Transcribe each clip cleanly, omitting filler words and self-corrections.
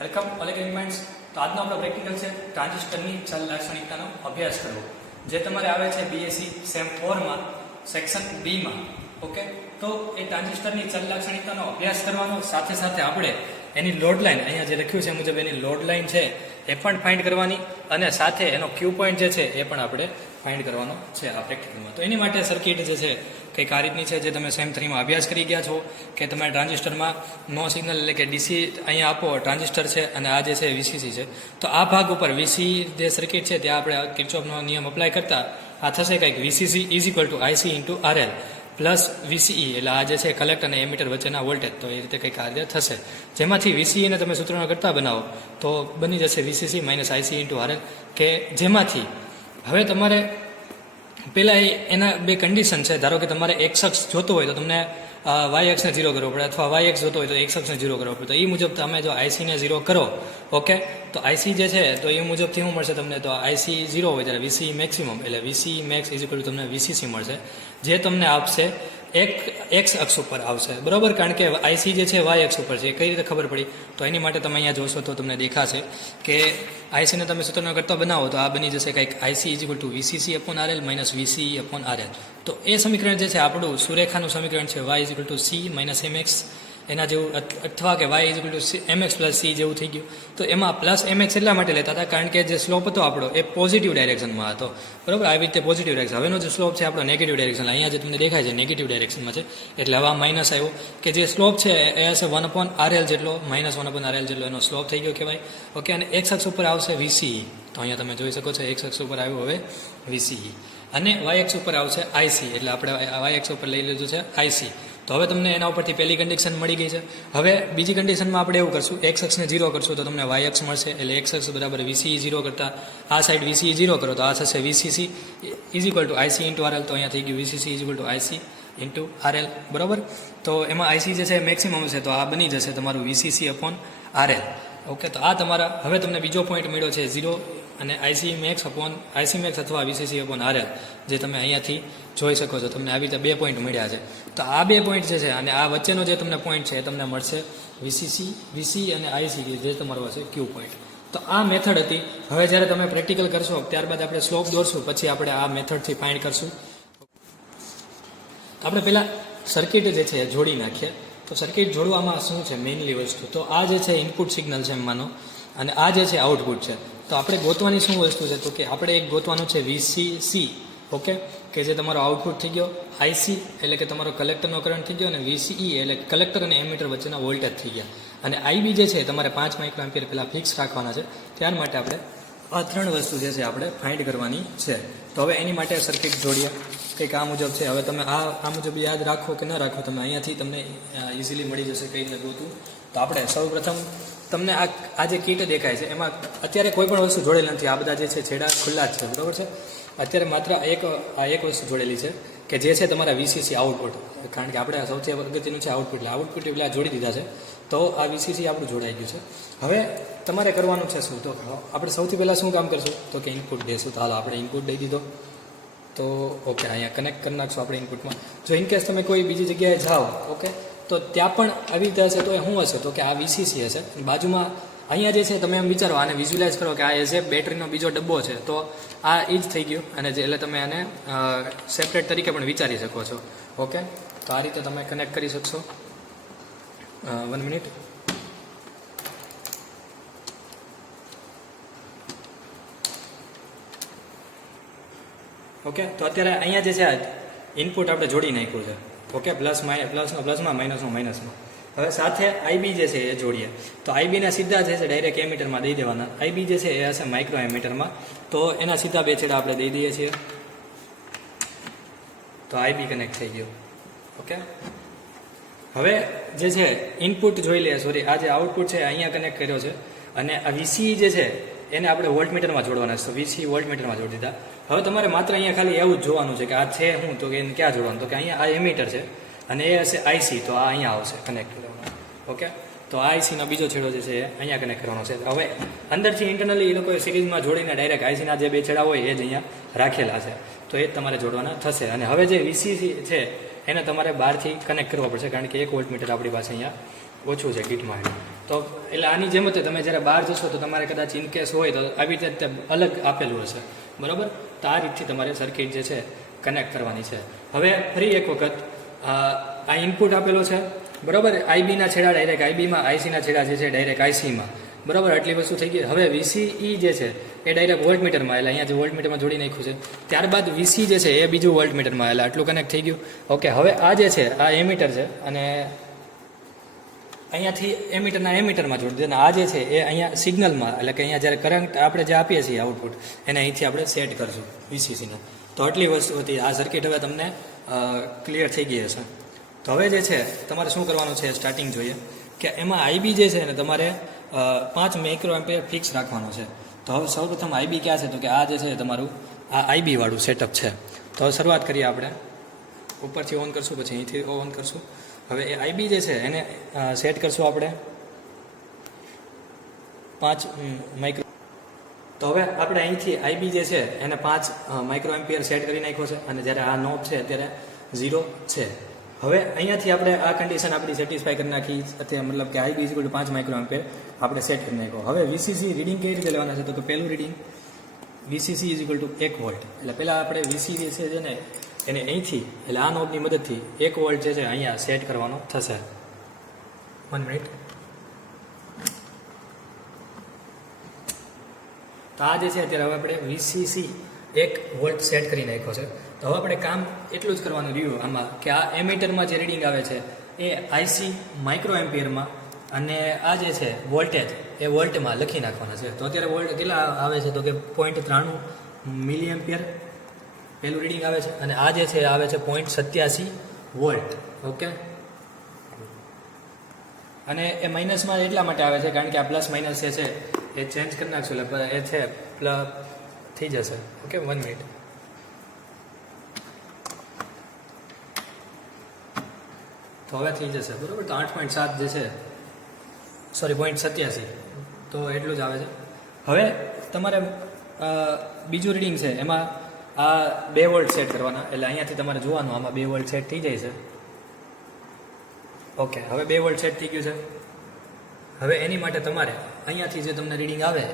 Welcome all elements. તો આજનો આપણો પ્રેક્ટિકલ છે ટ્રાન્ઝિસ્ટરની ચલ લાક્ષણિકતાનો અભ્યાસ કરવો, જે તમારે આવે છે બીએસસી સેમ 4 માં સેક્શન બી માં. ઓકે, તો એ ટ્રાન્ઝિસ્ટરની ચલ લાક્ષણિકતાનો અભ્યાસ કરવાનો, સાથે સાથે આપણે એની લોડ લાઇન, અહીંયા જે લખ્યું છે એ મુજબ એની લોડ લાઇન છે એ પણ ફાઇન્ડ કરવાની, અને સાથે એનો ક્યુ પોઈન્ટ જે છે એ પણ આપણે ફાઇન્ડ કરવાનો છે આ પ્રેક્ટિકલમાં. તો એની માટે સર્કિટ જે છે કંઈક આ રીતની છે, જે તમે સેમ 3 માં અભ્યાસ કરી ગયા છો કે તમારે ટ્રાન્ઝિસ્ટરમાં નો સિગ્નલ એટલે કે ડીસી અહીંયા આપો, ટ્રાન્ઝિસ્ટર છે અને આ જે છે વીસીસી છે. તો આ ભાગ ઉપર વીસી જે સર્કિટ છે ત્યાં આપણે કિર્ચોફનો નિયમ અપ્લાય કરતા આ થશે કંઈક VCC is equal two IC into RL plus VCE, એટલે આ જે છે કલેક્ટર અને એમીટર વચ્ચેના વોલ્ટેજ. તો એ રીતે કંઈક આ રીતે થશે, જેમાંથી વીસીઈને તમે સૂત્રનો કરતા બનાવો તો બની જશે VCC minus IC into RL, કે જેમાંથી હવે તમારે પહેલાં એના બે કન્ડિશન છે. ધારો કે તમારે એક્સ અક્ષ જોતો હોય તો તમને વાય એક્સને 0 કરવો પડે, અથવા વાય એક્સ જોતો હોય તો એક્સ અક્ષને 0 કરવો પડે. તો એ મુજબ તમે જો આઈસીને 0 કરો, ઓકે, તો આઈસી જે છે તો એ મુજબથી શું મળશે તમને? તો આઈસી 0 હોય ત્યારે વીસી મેક્સિમમ એટલે VC max is equal to તમને વીસીસી મળશે, જે તમને આપશે એક્સ અક્ષ ઉપર આવશે, બરોબર? કારણ કે આઈસી જે છે વાય અક્ષ ઉપર છે. કઈ રીતે ખબર પડી? તો એની માટે તમે અહીંયા જોશો તો તમને દેખાશે કે આઈસીને તમે સૂત્રનો કરતા બનાવો તો આ બની જશે કંઈક IC is equal to VCC upon RL minus VCE upon RL. તો એ સમીકરણ જે છે આપણું સુરેખાનું સમીકરણ છે, Y is equal to C minus MX એના જેવું, અથવા કે Y is equal to MX plus C જેવું થઈ ગયું. તો એમાં પ્લસ એમએક્સ એટલા માટે લેતા હતા કારણ કે જે સ્લોપ હતો આપણો એ પોઝિટિવ ડાયરેક્શનમાં હતો, બરાબર? આવી રીતે પોઝિટિવ ડાયરેક્શન. હવેનો જે સ્લોપ છે આપણો નેગેટિવ ડાયરેક્શન, અહીંયા જે તમને દેખાય છે નેગેટિવ ડાયરેક્શનમાં છે, એટલે હવે માઇનસ આવ્યો, કે જે સ્લોપ છે એ હશે 1/RL જેટલો, -1/RL જેટલો એનો સ્લોપ થઈ ગયો કહેવાય. ઓકે, અને એક્સ અક્ષ ઉપર આવશે વીસીઈ. તો અહીંયા તમે જોઈ શકો છો એક્સ અક્ષ ઉપર આવ્યું હવે વીસીઈ, અને વાય એક્સ ઉપર આવશે આઈસી, એટલે આપણે વાય એક્સ ઉપર લઈ લીધું છે આઈસી. તો હવે તમને એના ઉપરથી પહેલી કન્ડિશન મળી ગઈ છે. હવે બીજી કન્ડિશનમાં આપણે એવું કરશું, એક્સ અક્ષને 0 કરશું તો તમને વાય એક્સ મળશે, એટલે એક્સ અક્ષ બરાબર વીસીઈ 0 કરતા આ સાઈડ વીસીઈ 0 કરો તો આ થશે VCC is equal two IC into RL. તો અહીંયા થઈ ગયું VCC is equal two IC into RL, બરાબર? તો એમાં આઈસી જે છે મેક્સિમમ છે, તો આ બની જશે તમારું વીસીસી અપોન આરએલ. ઓકે, તો આ તમારા હવે તમને બીજો પોઈન્ટ મળ્યો છે 0 અને આઈસી મેક્સ અથવા વીસીસી અપોન આરએલ, જે તમે અહીંયાથી જોઈ શકો છો. તમને આવી રીતે બે પોઈન્ટ મળ્યા છે. તો આ બે પોઈન્ટ જે છે અને આ વચ્ચેનો જે તમને પોઈન્ટ છે એ તમને મળશે વીસીસી, વીસી અને આઈસી, જે તમારો હશે ક્યુ પોઈન્ટ. તો આ મેથડ હતી. હવે જ્યારે તમે પ્રેક્ટિકલ કરશો ત્યારબાદ આપણે સ્લોપ દોરશું, પછી આપણે આ મેથડથી ફાઇન્ડ કરશું. આપણે પહેલાં સર્કિટ જે છે એ જોડી નાખીએ. તો સર્કિટ જોડવામાં શું છે મેઇનલી વસ્તુ? તો આ જે છે ઇનપુટ સિગ્નલ છે એમાંનો, અને આ જે છે આઉટપુટ છે. તો આપણે ગોતવાની શું વસ્તુ છે? તો કે આપણે એક ગોતવાનું છે વીસીસી, ઓકે, કે જે તમારો આઉટપુટ થઈ ગયો, આઈસી એટલે કે તમારો કલેક્ટરનો કરંટ થઈ ગયો, અને વીસીઈ એટલે કલેક્ટર અને એમીટર વચ્ચેના વોલ્ટેજ થઈ ગયા. અને આઈબી જે છે તમારે 5 માઇક્રોએમ્પિયર પહેલાં ફિક્સ રાખવાના છે. ત્યાર માટે આપણે આ 3 વસ્તુ જે છે આપણે ફાઇન્ડ કરવાની છે. તો હવે એની માટે સર્કિટ જોડીએ કંઈક આ મુજબ છે. હવે તમે આ મુજબ યાદ રાખો કે ન રાખો, તમે અહીંયાથી તમને ઇઝીલી મળી જશે કઈ રીતે ગોતું. તો આપણે સૌપ્રથમ તમને આ જે કીટ દેખાય છે એમાં અત્યારે કોઈ પણ વસ્તુ જોડેલી નથી. આ બધા જે છે છેડા ખુલ્લા જ છે, બરાબર છે? અત્યારે માત્ર એક વસ્તુ જોડેલી છે કે જે છે તમારા વીસીસી આઉટપુટ, કારણ કે આપણે સૌથી અગત્યનું છે આઉટપુટ. એટલે આઉટપુટ એટલે આ જોડી દીધા છે, તો આ વીસીસી આપણું જોડાઈ ગયું છે. હવે તમારે કરવાનું છે શું? તો આપણે સૌથી પહેલાં શું કામ કરશું? તો કે ઇનપુટ દઈશું. તો હાલો આપણે ઇનપુટ દઈ દીધો. તો ઓકે, અહીંયા કનેક્ટ કરી નાખશું આપણે ઇનપુટમાં. જો ઇનકેસ તમે કોઈ બીજી જગ્યાએ જાઓ, ઓકે, તો ત્યાં પણ આવી રીતે હશે તો એ શું હશે? તો કે આ વીસીસી હશે. બાજુમાં અહીંયા જે છે તમે એમ વિચારો, આને વિઝ્યુલાઇઝ કરો કે આ એઝ એ બેટરીનો બીજો ડબ્બો છે. તો આ એ જ થઈ ગયું, અને જે એટલે તમે આને સેપરેટ તરીકે પણ વિચારી શકો છો. ઓકે, તો આ રીતે તમે કનેક્ટ કરી શકશો. 1 મિનિટ. ઓકે, તો અત્યારે અહીંયા જે છે ઇનપુટ આપણે જોડી નાખ્યું છે. ઓકે, પ્લસનો પ્લસમાં, માઇનસનો માઇનસમાં. હવે સાથે આઈબી જે છે એ જોડીએ. તો આઈબીના સીધા જે છે ડાયરેક્ટ એમીટરમાં દઈ દેવાના. આઈબી જે છે એ હશે માઇક્રો એમીટરમાં, તો એના સીધા બે છેડા આપણે દઈ દઈએ છીએ. તો આઈબી કનેક્ટ થઈ ગયું. ઓકે, હવે જે છે ઇનપુટ જોઈ લે, સોરી, આ જે આઉટપુટ છે અહીંયા કનેક્ટ કર્યો છે, અને આ વીસી જે છે એને આપણે વોલ્ટમીટરમાં જોડવાના છે. તો વીસી વોલ્ટમીટરમાં જોડી દીધા. હવે તમારે માત્ર અહીંયા ખાલી એવું જ જોવાનું છે કે આ છે શું? તો કે એને ક્યાં જોડવાનું? તો કે અહીંયા આ એમીટર છે અને એ હશે આઈસી, તો આ અહીંયા આવશે કનેક્ટ કરવાનો. ઓકે, તો આ આઈસીનો બીજો છેડો જે છે એ અહીંયા કનેક્ટ કરવાનો છે. હવે અંદરથી ઇન્ટરનલી એ લોકોએ સિરીઝમાં જોડીને ડાયરેક્ટ આઈસીના જે બે છેડા હોય એ જ અહીંયા રાખેલા છે. તો એ જ તમારે જોડવાના થશે. અને હવે જે વીસીસી છે એને તમારે બહારથી કનેક્ટ કરવો પડશે, કારણ કે 1 વોલ્ટમીટર આપણી પાસે અહીંયા ઓછું છે કીટમાં. તો એટલે આની જેમ જ તમે જ્યારે બહાર જશો તો તમારે કદાચ ઇન કેસ હોય તો આવી રીતે અલગ આપેલું હશે, બરાબર. તો આ રીતથી તમારે સર્કિટ જે છે કનેક્ટ કરવાની છે. હવે ફરી એક વખત આ ઇનપુટ આપેલો છે, બરાબર. આઈબીના છેડા ડાયરેક્ટ આઈબીમાં, આઈસીના છેડા જે છે ડાયરેક્ટ આઈસીમાં, બરાબર. આટલી વસ્તુ થઈ ગઈ. હવે વીસીઈ જે છે એ ડાયરેક્ટ વોલ્ટમીટરમાં, એટલે અહીંયા જે વોલ્ટમીટરમાં જોડી નાખ્યું છે. ત્યારબાદ વીસી જે છે એ બીજું વોલ્ટમીટરમાં, એટલે આટલું કનેક્ટ થઈ ગયું. ઓકે, હવે આ જે છે આ એમીટર છે અને અહીંયાથી એમીટરમાં જોડી દે. અને આ જે છે એ અહીંયા સિગ્નલમાં, એટલે કે અહીંયા જ્યારે કરંટ આપણે જે આપીએ છીએ આઉટપુટ, એને અહીંથી આપણે સેટ કરશું વીસીસીને. તો આટલી વસ્તુ હતી. આ સર્કિટ હવે તમને ક્લિયર થઈ ગઈ હશે. તો હવે જે છે તમારે શું કરવાનું છે સ્ટાર્ટિંગ જોઈએ કે એમાં આઈબી જે છે ને તમારે 5 માઇક્રો એમ્પિયર ફિક્સ રાખવાનો છે. તો હવે સૌપ્રથમ આઈબી ક્યાં છે? તો કે આ જે છે તમારું આ આઈબી વાળું સેટઅપ છે. તો હવે શરૂઆત કરીએ આપણે. ઉપરથી ઓન કરશું, પછી અહીંથી ઓન કરશું. હવે એ આઈબી જે છે એને સેટ કરશું આપણે 5 માઇક્રો. તો હવે આપણે અહીંથી આઈબી જે છે એને 5 માઇક્રો એમ્પિયર સેટ કરી નાખ્યો છે અને જ્યારે આ નોબ છે અત્યારે 0 છે. હવે અહીંયાથી આપણે આ કન્ડિશન આપણી સેટિસ્ફાઈ કરી નાખી, અત્યારે મતલબ કે આઈબી ઇઝ 5 માઇક્રો એમ્પિયર આપણે સેટ કરી નાખ્યો. હવે વીસીસી રીડિંગ કઈ રીતે લેવાના છે? તો કે પહેલું રીડિંગ વીસીસી ઇઝ 1 વોલ્ટ. એટલે પહેલાં આપણે વીસી છે ને એને અહીંથી, એટલે આ નોબની મદદથી 1 વોલ્ટ જે છે અહીંયા સેટ કરવાનો થશે. 1 મિનિટ. તો આ જે છે અત્યારે હવે આપણે વીસીસી 1 વોલ્ટ સેટ કરી નાખ્યો છે. તો હવે આપણે કામ એટલું જ કરવાનું રહ્યું આમાં કે આ એમીટરમાં જે રીડિંગ આવે છે એ આઈસી માઇક્રો એમ્પિયરમાં અને આ જે છે વોલ્ટેજ એ વોલ્ટમાં લખી નાખવાના છે. તો અત્યારે વોલ્ટ કેટલા આવે છે? તો કે 0.93 મિલી એમ્પિયર પહેલું રીડિંગ આવે છે અને આ જે છે આવે છે 0.87 વોલ્ટ. ઓકે, અને એ માઇનસમાં એટલા માટે આવે છે કારણ કે આ પ્લસ માઇનસ જે છે એ ચેન્જ કરી નાખશું, એટલે એ છે પ્લસ થઈ જશે. Okay, 1 minute. તો હવે થઈ જશે, બરાબર. તો 8.7 જે છે, સોરી 0.87, તો એટલું જ આવે છે. હવે તમારે બીજું રીડિંગ છે એમાં આ 2 વોલ્ટ સેટ કરવાના, એટલે અહીંયાથી તમારે જોવાનું આમાં 2 વોલ્ટ સેટ થઈ જાય છે. ઓકે, હવે 2 વોલ્ટ સેટ થઈ ગયું છે. હવે એની માટે તમારે અહીંયાથી જે તમને રીડિંગ આવે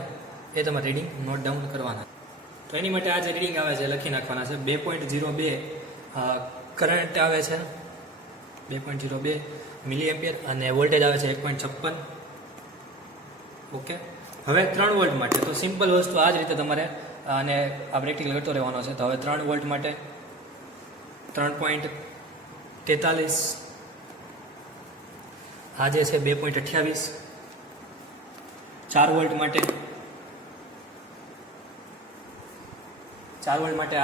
એ તમારે રીડિંગ નોટ ડાઉન કરવાના. તો એની માટે આ જે રીડિંગ આવે છે લખી નાખવાના છે. 2.02 કરંટ આવે છે, 2.02 મિલી એમ્પિયર અને વોલ્ટેજ આવે છે 1.56. ઓકે, હવે 3 વોલ્ટ માટે તો સિમ્પલ વસ્તુ આ જ રીતે તમારે અને આ પ્રેક્ટિકલ કરતો રહેવાનો છે. તો હવે 3 વોલ્ટ માટે 3.43, આ જે છે 2.28, 4 વોલ્ટ માટે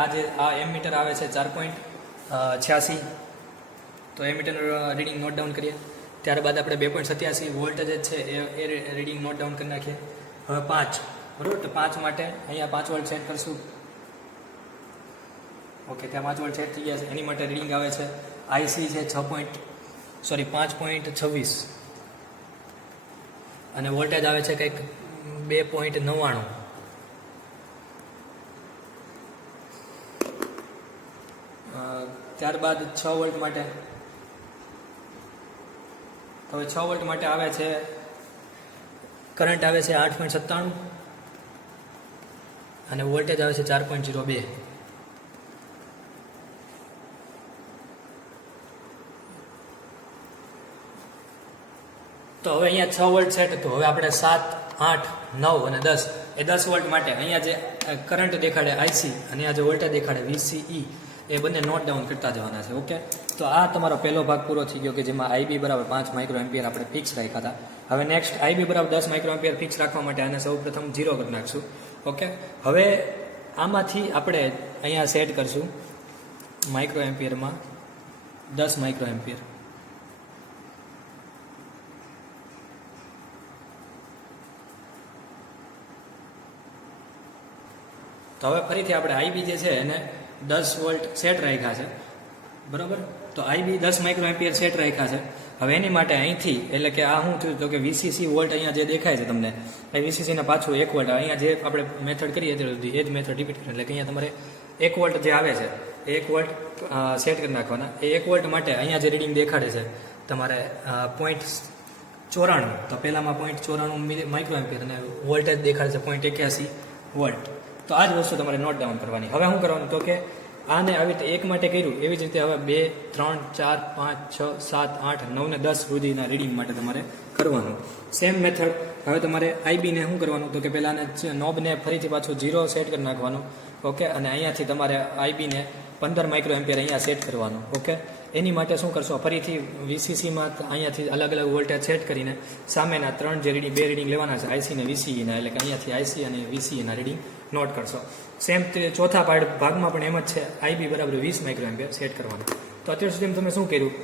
આ જે આ એમીટર આવે છે 4.86. તો એમીટરનું રીડિંગ નોટ ડાઉન કરીએ. ત્યારબાદ આપણે 2.87 વોલ્ટ જે છે એ રીડિંગ નોટ ડાઉન કરી નાખીએ. હવે 5, બરાબર. તો 5 માટે અહીંયા 5 વોલ્ટ સેટ કરશું. ઓકે, ત્યાં 5 વોલ્ટ સેટ થઈ ગયા છે. એની માટે રીડિંગ આવે છે આઈસી છે 5.26 અને વોલ્ટેજ આવે છે કંઈક 2.99. ત્યારબાદ 6 વોલ્ટ માટે, હવે 6 વોલ્ટ માટે આવે છે કરંટ આવે છે 8.97 અને વોલ્ટેજ આવે છે 4.02. તો હવે અહીંયા 6 વોલ્ટ સેટ હતું. હવે આપણે 7, 8, 9 અને 10 એ 10 વોલ્ટ માટે અહીંયા જે કરંટ દેખાડે આઈસી અને આ જે વોલ્ટેજ દેખાડે વીસીઈ એ બંને નોટ ડાઉન કરતા જવાના છે. ઓકે, તો આ તમારો પહેલો ભાગ પૂરો થઈ ગયો કે જેમાં આઈબી બરાબર 5 માઇક્રો એમ્પિયર આપણે ફિક્સ રાખ્યા હતા. હવે નેક્સ્ટ આઈબી બરાબર 10 માઇક્રો એમ્પિયર ફિક્સ રાખવા માટે આને સૌ પ્રથમ 0 કરી નાખશું. ઓકે, હવે આમાંથી આપણે અહીંયા સેટ કરશું માઇક્રો એમ્પિયરમાં 10 માઇક્રો એમ્પિયર. તો હવે ફરીથી આપણે આઈબી જે છે એને 10 વોલ્ટ સેટ રાખ્યા છે, બરાબર. તો આઈબી 10 માઇક્રો એમ્પિયર સેટ રાખ્યા છે. હવે એની માટે અહીંથી, એટલે કે આ શું થયું તો કે વીસીસી વોલ્ટ અહીંયા જે દેખાય છે તમને એ વીસીસીને પાછું 1 વોલ્ટ અહીંયા જે આપણે મેથડ કરીએ અત્યાર સુધી એ જ મેથડ રિપીટ કરીએ. એટલે કે અહીંયા તમારે 1 વોલ્ટ જે આવે છે એ 1 વોલ્ટ સેટ કરી નાખવાના. એ 1 વોલ્ટ માટે અહીંયા જે રીડિંગ દેખાડે છે તમારે ચોરાણું, તો પહેલામાં 0.94 માઇક્રો એમ્પિયર અને વોલ્ટેજ દેખાડે છે 0.81 વોલ્ટ. તો આ જ વસ્તુ તમારે નોટ ડાઉન કરવાની. હવે શું કરવાનું તો કે આને આવી રીતે 1 માટે કર્યું, એવી જ રીતે હવે 2, 3, 4, 5, 6, 7, 8, 9 ને 10 સુધીના રીડિંગ માટે તમારે કરવાનું. સેમ મેથડ હવે તમારે આઈબીને શું કરવાનું તો કે પહેલાં નોબને ફરીથી પાછું 0 સેટ કરી નાખવાનું. ઓકે, અને અહીંયાથી તમારે આઈબીને 15 માઇક્રો એમ્પિયર અહીંયા સેટ કરવાનું. ઓકે, એની માટે શું કરશો, ફરીથી વીસીસીમાં અહીંયાથી અલગ અલગ વોલ્ટેજ સેટ કરીને સામેના 3 જે રીડિંગ 2 રીડિંગ લેવાના છે આઈસી ને વીસીઈના, એટલે કે અહીંયાથી આઈસી અને વીસીઈના રીડિંગ નોટ કરશો. સેમ તે ચોથા ભાગમાં પણ એમ જ છે, આઈબી બરાબર 20 માઇક્રો એમ્પિયર સેટ કરવાનું. તો અત્યાર સુધી તમે શું કર્યું,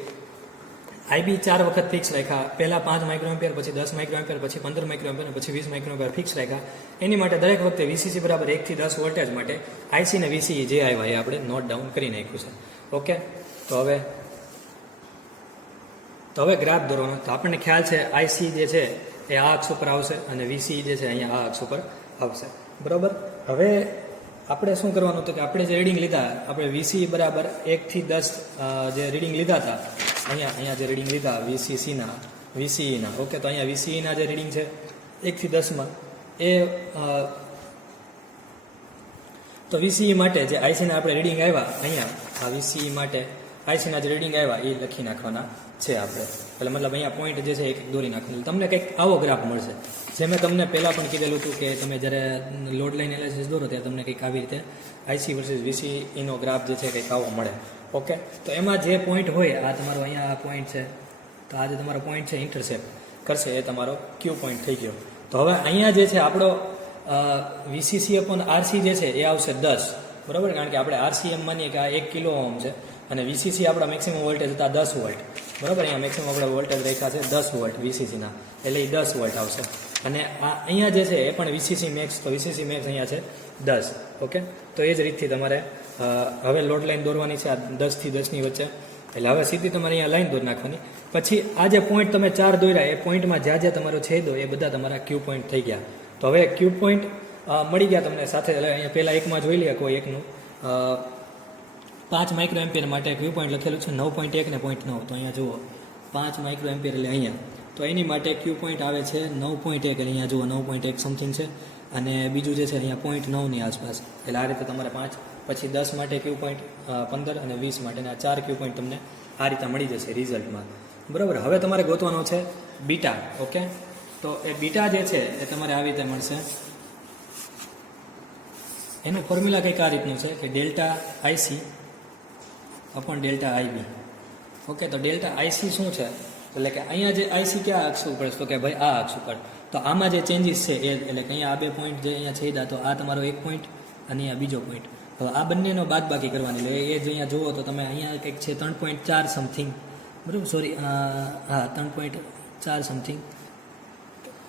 આઈબી 4 વખત ફિક્સ રાખ્યા, પહેલા 5 માઇક્રો એમ્પિયર, પછી 10 માઇક્રો એમ્પિયર, પછી 15 માઇક્રો એમ્પિયર, પછી 20 માઇક્રો એમ્પિયર ફિક્સ રાખ્યા. એની માટે દરેક વખતે વીસીસી બરાબર 1 થી 10 વોલ્ટેજ માટે આઈસી ને વીસીઈ જે આવ્યા એ આપણે નોટ ડાઉન કરી નાખ્યું છે. ઓકે, તો હવે ગ્રાફ દોરવાનો. તો આપણને ખ્યાલ છે આઈસી જે છે એ આ અક્ષ ઉપર આવશે અને વીસીઈ જે છે અહીંયા આ અક્ષ ઉપર આવશે. બરાબર, હવે આપણે શું કરવાનું તો કે આપણે જે રીડિંગ લીધા, આપણે વીસીઈ બરાબર 1 થી 10 જે રીડિંગ લીધા હતા, અહીંયા જે રીડિંગ લીધા વીસીઈના, ઓકે, તો અહીંયા વીસીઈના જે રીડિંગ છે 1 થી 10માં એ તો વીસીઈ માટે જે આઈસીના આપણે રીડિંગ આવ્યા અહીંયા, આ વીસીઈ માટે આઈસીના જે રીડિંગ આવ્યા એ લખી નાખવાના છે આપણે. એટલે મતલબ અહીંયા પોઈન્ટ જે છે એક દોરી નાખવાનું, તમને કંઈક આવો ગ્રાફ મળશે. જે મેં તમને પહેલાં પણ કીધેલું હતું કે તમે જ્યારે લોડ લાઇન એનાલિસિસ દોરો ત્યારે તમને કંઈક આવી રીતે આઈસી વર્સિસ વીસીઈનો ગ્રાફ જે છે કંઈક આવો મળે. ઓકે, તો એમાં જે પોઈન્ટ હોય, આ તમારો અહીંયા આ પોઈન્ટ છે, તો આ જે તમારો પોઈન્ટ છે ઇન્ટરસેપ્ટ કરશે એ તમારો ક્યુ પોઈન્ટ થઈ ગયો. તો હવે અહીંયા જે છે આપણો વીસીસી અપોન આરસી જે છે એ આવશે 10. બરાબર, કારણ કે આપણે આરસીએમ માનીએ કે આ 1 કિલો ઓહમ છે અને વીસીસી આપણા મેક્સિમમ વોલ્ટેજ હતા 10 વોલ્ટ. બરાબર, અહીંયા મેક્સિમમ આપણે વોલ્ટેજ રાખ્યા છે 10 વોલ્ટ વીસીસીના, એટલે એ 10 વોલ્ટ આવશે. અને આ અહીંયા જે છે એ પણ વીસીસી મેક્સ, તો વીસીસી મેક્સ અહીંયા છે 10. ઓકે, તો એ જ રીતથી તમારે હવે લોડ લાઈન દોરવાની છે આ 10 થી 10 ની વચ્ચે. એટલે હવે સીધી તમારે અહીંયા લાઈન દોરી નાખવાની. પછી આ જે પોઈન્ટ તમે 4 દોર્યા એ પોઈન્ટમાં જ્યાં જ્યાં તમારો છેદો એ બધા તમારા ક્યુ પોઈન્ટ થઈ ગયા. તો હવે ક્યુ પોઈન્ટ મળી ગયા તમને સાથે. એટલે અહીંયા પહેલાં એકમાં જોઈ લે કોઈ એકનું 5 માઇક્રો એમ્પિયર માટે ક્યુ પોઈન્ટ લખેલું છે 9.1 ને 0.9. તો અહીંયા જુઓ 5 માઇક્રો એમ્પિયર એટલે અહીંયા, તો એની માટે ક્યુ પોઈન્ટ આવે છે 9.1, એટલે અહીંયા જુઓ 9.1 સમથિંગ છે. અને બીજું જે છે અહીંયા 0.9 ની આસપાસ. એટલે આ રીતે તમારે 5, પછી 10 માટે ક્યુ પોઈન્ટ 15 અને 20 માટે, આ 4 ક્યુ પોઈન્ટ તમને આ રીતે મળી જશે રિઝલ્ટમાં. બરાબર, હવે તમારે ગોતવાનો છે બીટા. ઓકે, તો એ બીટા જે છે એ તમારે આવી રીતે મળશે. એનું ફોર્મ્યુલા કંઈક આ રીતનું છે કે delta IC upon delta IB. Okay, તો ડેલ્ટા આઈસી શું છે, એટલે કે અહીંયા જે આઈસી ક્યાં અક્ષ ઉપર છે, તો કે ભાઈ આ અક્ષ ઉપર. તો આમાં જે ચેન્જીસ છે એ, એટલે કે અહીંયા આ 2 પોઈન્ટ જે અહીંયા છેદા, તો આ તમારો 1 પોઈન્ટ અને અહીંયા બીજો પોઈન્ટ. હવે આ બંનેનો બાદબાકી કરવાની, એટલે એ જ અહીંયા જુઓ તો તમે અહીંયા કંઈક છે 3.4 સમથિંગ. બરાબર, સોરી, હા 3.4 સમથિંગ.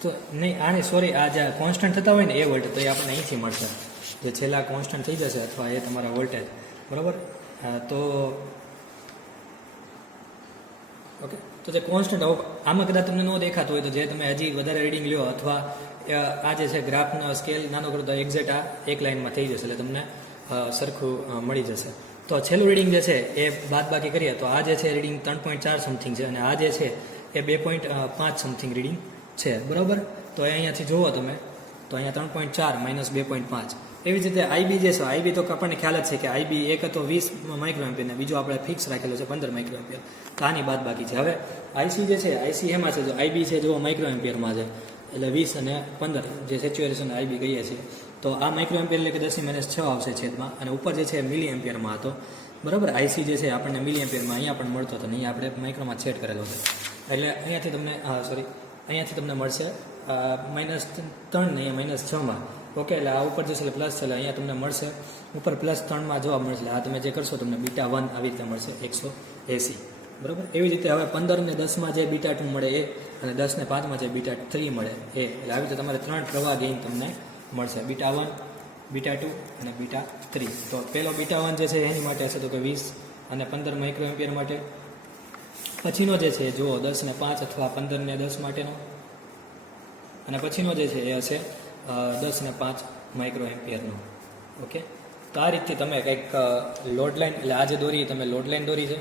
તો નહીં, આને સોરી, આ જે કોન્સ્ટન્ટ થતા હોય ને એ વોલ્ટેજ, તો એ આપણને અહીંથી મળશે. જે છેલ્લા કોન્સ્ટન્ટ થઈ જશે અથવા એ તમારા વોલ્ટેજ. બરાબર, તો ઓકે, તો જે કોન્સ્ટન્ટ આમાં કદાચ તમને ન દેખાતું હોય તો જે તમે હજી વધારે રીડિંગ લ્યો અથવા આ જે છે ગ્રાફનો સ્કેલ નાનો કરો તો એક્ઝેક્ટ આ એક લાઇનમાં થઈ જશે, એટલે તમને સરખું મળી જશે. તો છેલ્લું રીડિંગ જે છે એ બાદબાકી કરીએ તો આ જે છે રીડિંગ 3.4 સમથિંગ છે અને આ જે છે એ 2.5 સમથિંગ રીડિંગ છે. બરાબર, તો અહીંયાથી જુઓ તમે તો અહીંયા 3.4 માઇનસ 2.5. એવી જ રીતે આઈબી જે છે, આઈબી તો આપણને ખ્યાલ જ છે કે આઈબી એક હતો 20 માઇક્રો એમ્પિયર ને બીજો આપણે ફિક્સ રાખેલો છે 15 માઇક્રો એમ્પિયર. તો આની બાદ બાકી છે. હવે આઈસી જે છે, આઈસી એમાં છે, જો આઈબી છે જો માઇક્રો એમ્પિયરમાં છે, એટલે 20 અને 15 જે સેચ્યુરેશન આઈબી કહીએ છીએ. તો આ માઇક્રો એમ્પિયર એટલે કે 10-6 આવશે છેદમાં, અને ઉપર જે છે મિલી એમ્પિયરમાં હતો. બરાબર, આઈસી જે છે આપણને મિલી એમ્પિયરમાં અહીંયા પણ મળતો હતો, નહીં આપણે માઇક્રોમાં સેટ કરેલો છે. એટલે અહીંયાથી તમને અહીંયાથી તમને મળશે -3 ને -6માં. ઓકે, એટલે આ ઉપર જશે એટલે પ્લસ છે, એટલે અહીંયા તમને મળશે ઉપર +3માં જોવા મળશે. આ તમે જે કરશો તમને બીટા 1 આવી રીતે મળશે 180. બરાબર, એવી રીતે હવે 15 ને 10માં જે બીટા 2 મળે એ, અને 10 ને 5માં જે બીટા 3 મળે એ, એટલે આવી રીતે તમારે 3 પ્રવાહ ગેઇન તમને મળશે, બીટા 1, બીટા 2 અને બીટા 3. તો પહેલો બીટા 1 જે છે એની માટે હશે તો કે 20 અને 15 માઇક્રો એમ્પિયર માટે. પછીનો જે છે જુઓ 10 ને 5 અથવા 15 ને 10 માટેનો, અને પછીનો જે છે એ હશે 10 ને 5 માઇક્રો એમ્પિયરનો. ઓકે, તો આ રીતે તમે કંઈક લોડ લાઇન, એટલે આજે દોરી તમે લોડ લાઇન દોરી છે,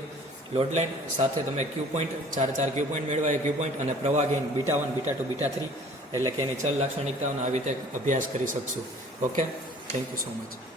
લોડ લાઇન સાથે તમે ક્યુ પોઈન્ટ ચાર ક્યુ પોઈન્ટ મેળવા એ ક્યુ પોઈન્ટ અને પ્રવાહ ગેઇન બીટા 1 બીટા 2 બીટા 3 એટલે કે એની ચલ લાક્ષણિકતાઓનો આવી રીતે અભ્યાસ કરી શકશું. Okay, thank you so much.